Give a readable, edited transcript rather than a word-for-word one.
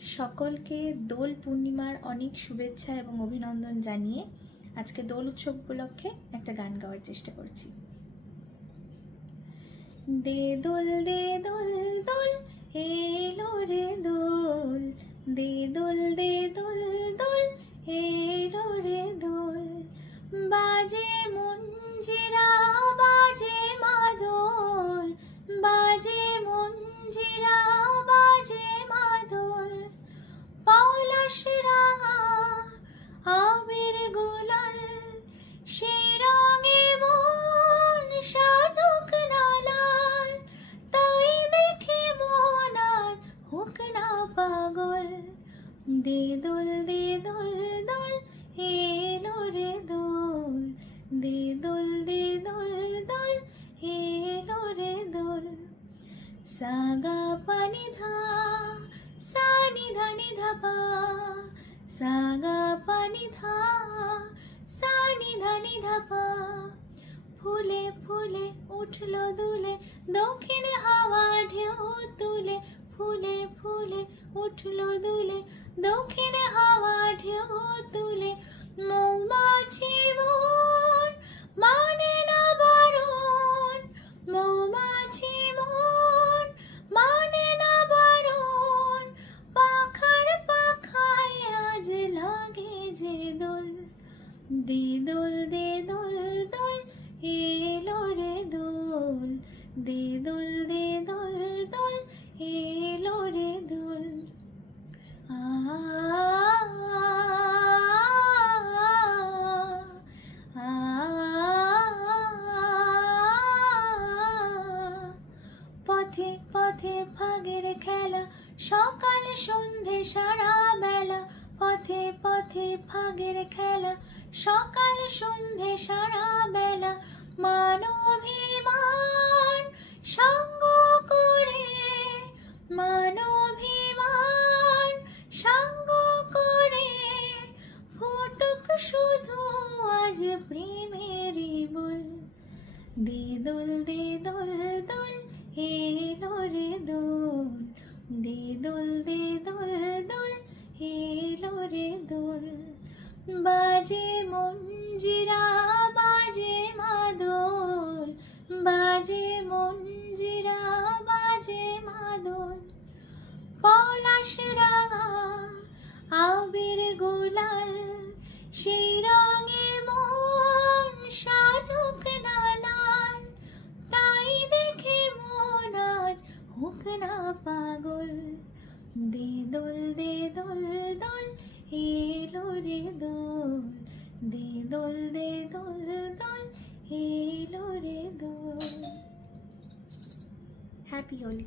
সকলকে দোল পূর্ণিমার অনেক শুভেচ্ছা এবং অভিনন্দন জানিয়ে আজকে দোল উৎসব উপলক্ষে একটা গান গাওয়ার চেষ্টা করছি। দে দোল দোল এলো রে দোল, দে দোল দোল এলো রে দোল। বাজে মঞ্জিরা বাজে মাদল, বাজে মঞ্জিরা বাজে মাদল। পলাশ রাঙা আবির গুলাল, সে রঙে মন সাজুক না লাল। তাই দেখে মন আজ হোক না পাগল। দে দোল দোল এলো রে দোল, দে দোল দোল এলো রে দোল। সাগা পানি ধা সা নি ধা পা, সাগা পানি ধা সা নি ধা পা। ফুলে ফুলে উঠলো দুলে দক্ষিণ হাওয়া ঢেউ তুলে, ফুলে ফুলে উঠলো দুলে দক্ষিণ হাওয়া ঢেউ তুলে। মৌমাছি মন মানে না বারণ, মৌমাছি মন মানে না বারণ। পাখার পাখায় আজ লাগে যে দোল। দে দোল দোল এলো রে দোল, দে দোল দোল এলো রে দোল। পথে পথে ফাগের খেলা, সকাল সন্ধে সারা বেলা। পথে পথে ফাগের খেলা, সকাল সন্ধে সারা বেলা। মানবিমান সঙ্গ করে, মানবিমান সঙ্গ করে। ফুটুক শুধু আজ প্রেমেরই বল। দে দোল দোল এলো রে দোল, দে দোল দোল এলো রে দোল। বাজে মঞ্জিরা বাজে মাদল, বাজে মঞ্জিরা বাজে মাদল। পলাশ রাঙা আবির গুলাল, সেই রঙে মন সাজুক না লাল। তাই দেখে মন আজ হোক না পাগল। দে দোল দোল এলো রে দোল, দে দোল দোল এলো রে দোল। হ্যাপি হোলি।